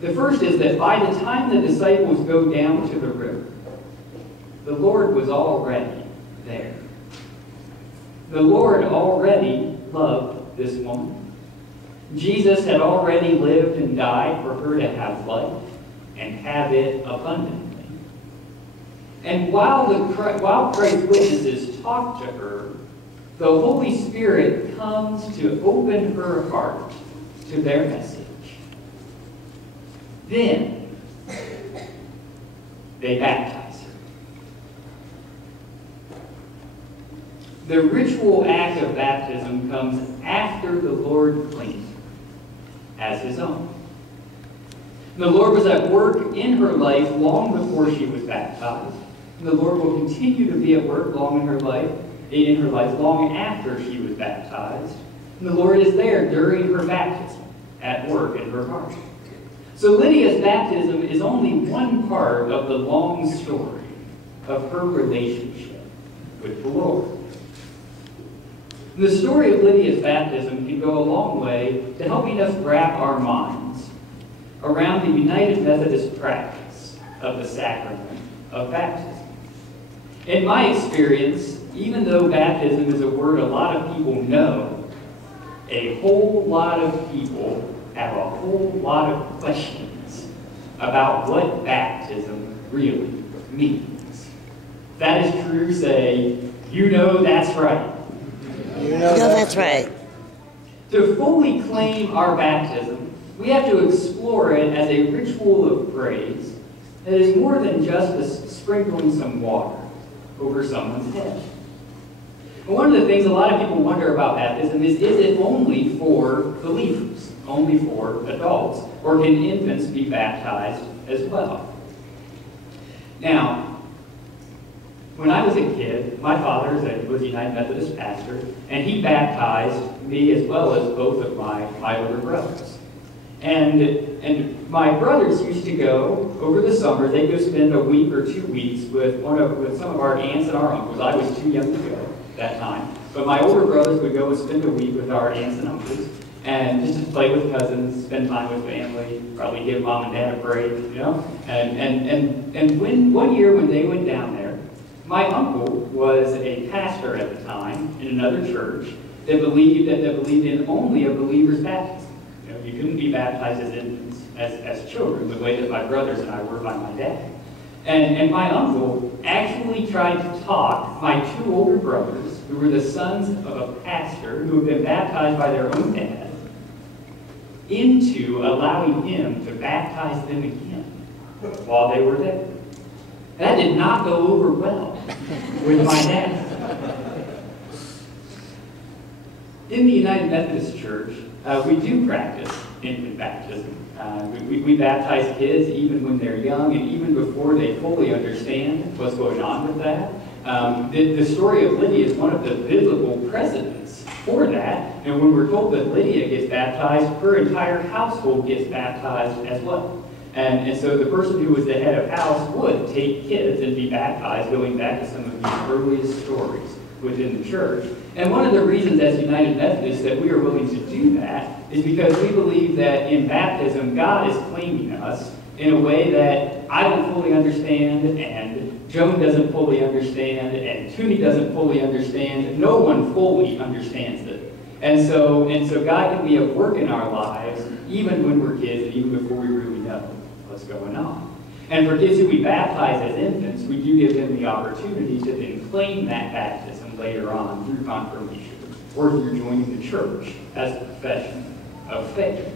The first is that by the time the disciples go down to the river, the Lord was already there. The Lord already loved this woman. Jesus had already lived and died for her to have life and have it abundantly. And while Christ's witnesses talk to her, the Holy Spirit comes to open her heart to their message. Then they baptize her. The ritual act of baptism comes after the Lord claims her as his own. The Lord was at work in her life long before she was baptized. And the Lord will continue to be at work in her life long after she was baptized. And the Lord is there during her baptism, at work in her heart. So Lydia's baptism is only one part of the long story of her relationship with the Lord. The story of Lydia's baptism can go a long way to helping us wrap our minds around the United Methodist practice of the sacrament of baptism. In my experience, even though baptism is a word a lot of people know, a whole lot of people have a whole lot of questions about what baptism really means. If that is true, say, you know that's right. You know that's right. To fully claim our baptism, we have to explore it as a ritual of praise that is more than just sprinkling some water over someone's head. And one of the things a lot of people wonder about baptism is it only for believers, only for adults, or can infants be baptized as well? Now, when I was a kid, my father was a United Methodist pastor, and he baptized me as well as both of my older brothers. And my brothers used to go, over the summer, they'd go spend a week or 2 weeks with some of our aunts and our uncles. I was too young to go that time. But my older brothers would go and spend a week with our aunts and uncles, and just to play with cousins, spend time with family, probably give mom and dad a break, you know? And one year when they went down there, my uncle was a pastor at the time in another church that believed in only a believer's baptism. You know, you couldn't be baptized as infants, as children, the way that my brothers and I were by my dad. And my uncle actually tried to talk my two older brothers, who were the sons of a pastor who had been baptized by their own dad, into allowing him to baptize them again while they were there. That did not go over well with my dad. In the United Methodist Church, we do practice infant baptism. We baptize kids even when they're young and even before they fully understand what's going on with that. The story of Lydia is one of the biblical precedents for that. And when we're told that Lydia gets baptized, her entire household gets baptized as well. And so the person who was the head of house would take kids and be baptized, going back to some of the earliest stories within the church. And one of the reasons as United Methodists that we are willing to do that is because we believe that in baptism, God is claiming us in a way that I don't fully understand, and Joan doesn't fully understand, and Toonie doesn't fully understand. No one fully understands it. And so God can be at work in our lives, even when we're kids, and even before we really know what's going on. And for kids who we baptize as infants, we do give them the opportunity to then claim that baptism later on through confirmation or through joining the church as a profession of faith.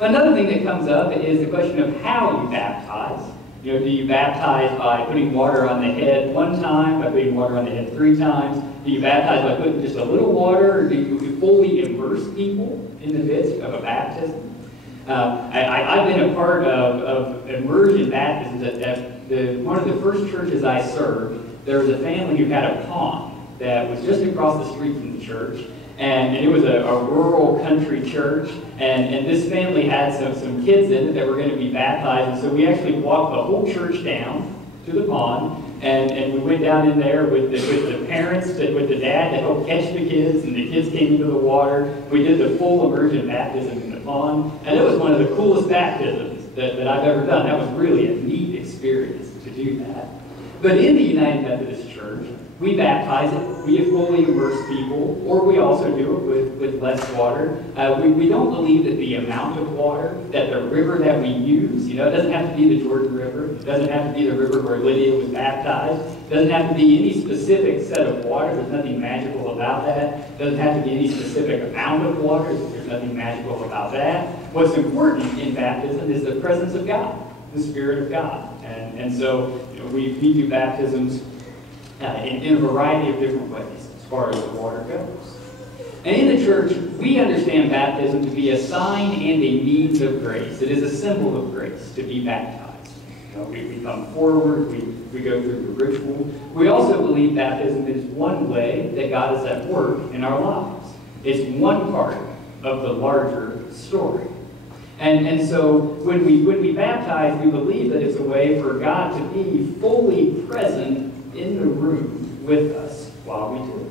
Another thing that comes up is the question of how you baptize. You know, do you baptize by putting water on the head one time, by putting water on the head 3 times? Do you baptize by putting just a little water, or do you fully immerse people in the midst of a baptism? I've been a part of immersion baptisms at one of the first churches I served. There was a family who had a pond that was just across the street from the church, and it was a rural country church, and this family had some kids in it that were going to be baptized, and so we actually walked the whole church down to the pond, and we went down in there with the parents, with the dad to help catch the kids, and the kids came into the water. We did the full immersion baptism in the pond, and it was one of the coolest baptisms that I've ever done. That was really a neat experience to do that. But in the United Methodist Church, we baptize it, we fully immerse people, or we also do it with less water. We don't believe that the amount of water, that the river that we use, it doesn't have to be the Jordan River, it doesn't have to be the river where Lydia was baptized, it doesn't have to be any specific set of water, there's nothing magical about that. It doesn't have to be any specific amount of water, there's nothing magical about that. What's important in baptism is the presence of God, the Spirit of God. And so we do baptisms in a variety of different ways as far as the water goes. And in the church, we understand baptism to be a sign and a means of grace. It is a symbol of grace to be baptized. We come forward, we go through the ritual. We also believe baptism is one way that God is at work in our lives. It's one part of the larger story. And so when we baptize, we believe that it's a way for God to be fully present in the room with us while we do it.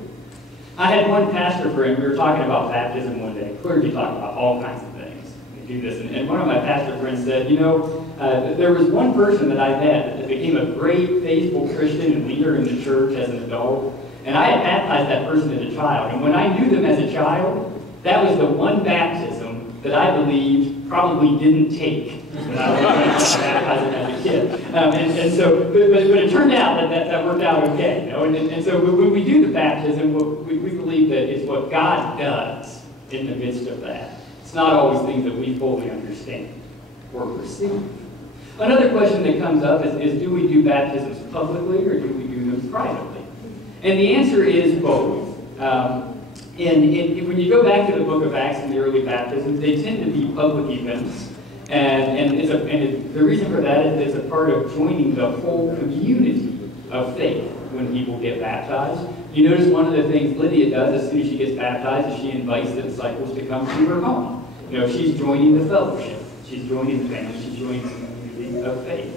I had one pastor friend, we were talking about baptism one day, clergy talking about all kinds of things. We do this, and one of my pastor friends said, there was one person that I met that became a great, faithful Christian and leader in the church as an adult, and I had baptized that person as a child, and when I knew them as a child, that was the one baptism that I believed probably didn't take when I was baptizing as a kid. And so, but it turned out that worked out okay. And so when we do the baptism, we believe that it's what God does in the midst of that. It's not always things that we fully understand or perceive. Another question that comes up is do we do baptisms publicly or do we do them privately? And the answer is both. When you go back to the book of Acts and the early baptisms, they tend to be public events. And the reason for that is it's a part of joining the whole community of faith when people get baptized. You notice one of the things Lydia does as soon as she gets baptized is she invites the disciples to come to her home. She's joining the fellowship. She's joining the family. She's joining the community of faith.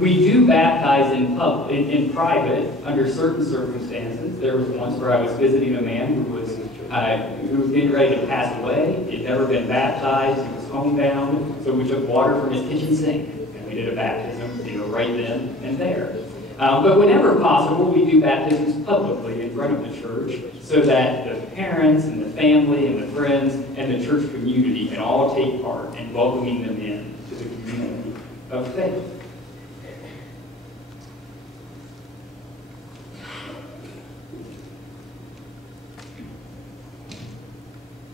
We do baptize in private under certain circumstances. There was once where I was visiting a man who was getting ready to pass away. He had never been baptized. He was homebound. So we took water from his kitchen sink and we did a baptism, right then and there. But whenever possible, we do baptisms publicly in front of the church so that the parents and the family and the friends and the church community can all take part in welcoming them in to the community of faith.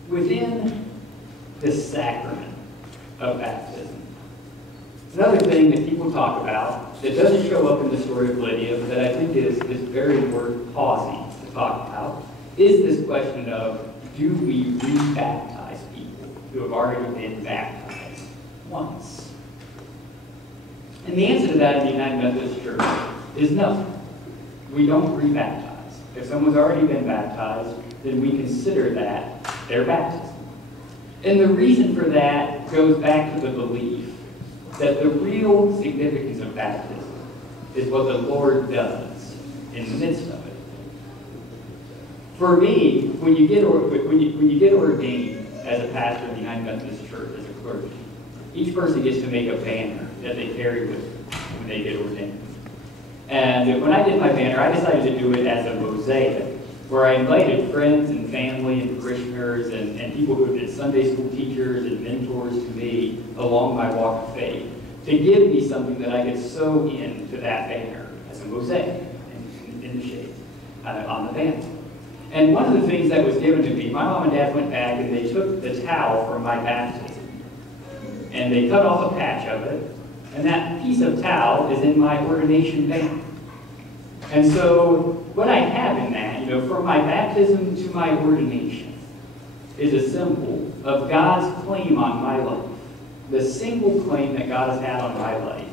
Within the sacrament of baptism, another thing that people talk about that doesn't show up in the story of Lydia, but that I think is very worth pausing to talk about, is this question of, do we re-baptize people who have already been baptized once? And the answer to that in the United Methodist Church is no. We don't re-baptize. If someone's already been baptized, then we consider that their baptism. And the reason for that goes back to the belief that the real significance of baptism is what the Lord does in the midst of it. For me, when you get ordained as a pastor in the United Methodist Church, as a clergy, each person gets to make a banner that they carry with them when they get ordained. And when I did my banner, I decided to do it as a mosaic, where I invited friends and family and parishioners and people who have been Sunday school teachers and mentors to me along my walk of faith to give me something that I could sew into that banner as a mosaic in the shape on the banner. And one of the things that was given to me, my mom and dad went back and they took the towel from my baptism and they cut off a patch of it, and that piece of towel is in my ordination banner. And so what I have in that, from my baptism to my ordination, is a symbol of God's claim on my life. The single claim that God has had on my life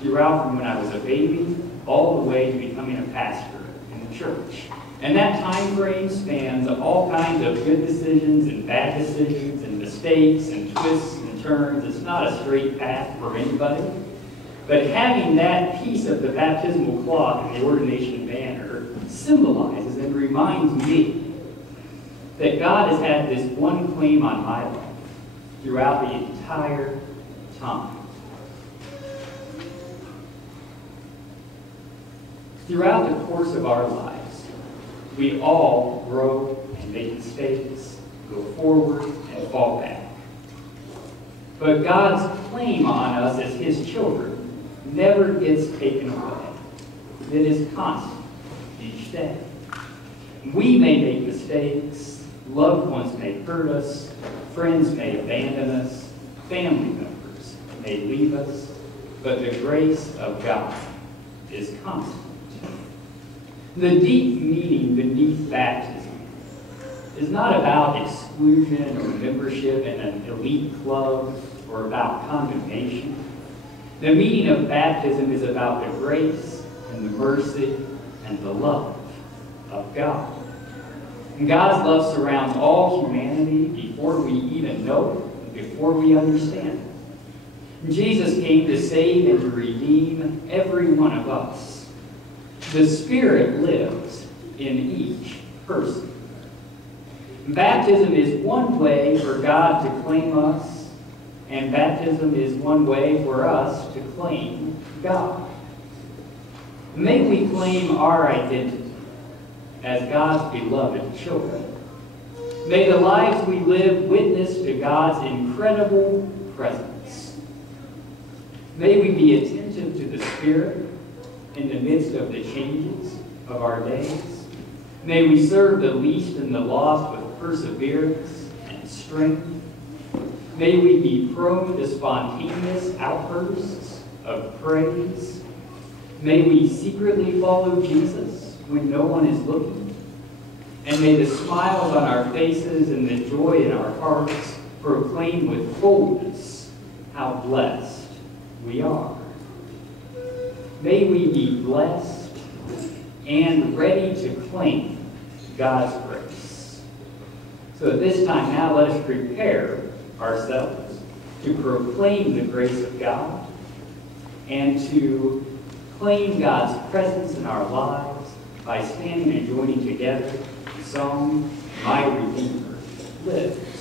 throughout from when I was a baby all the way to becoming a pastor in the church. And that time frame spans all kinds of good decisions and bad decisions and mistakes and twists and turns. It's not a straight path for anybody. But having that piece of the baptismal cloth and the ordination banner symbolizes and reminds me that God has had this one claim on my life throughout the entire time. Throughout the course of our lives, we all grow and make mistakes, go forward and fall back. But God's claim on us as His children never gets taken away. It is constant each day. We may make mistakes, loved ones may hurt us, friends may abandon us, family members may leave us, but the grace of God is constant. The deep meaning beneath baptism is not about exclusion or membership in an elite club or about condemnation. The meaning of baptism is about the grace and the mercy and the love of God. And God's love surrounds all humanity before we even know it, before we understand it. Jesus came to save and to redeem every one of us. The Spirit lives in each person. Baptism is one way for God to claim us, and baptism is one way for us to claim God. May we claim our identity as God's beloved children. May the lives we live witness to God's incredible presence. May we be attentive to the Spirit in the midst of the changes of our days. May we serve the least and the lost with perseverance and strength. May we be prone to spontaneous outbursts of praise. May we secretly follow Jesus when no one is looking. And may the smiles on our faces and the joy in our hearts proclaim with boldness how blessed we are. May we be blessed and ready to claim God's grace. So at this time now, let us prepare ourselves to proclaim the grace of God and to claim God's presence in our lives by standing and joining together in song, My Redeemer lives.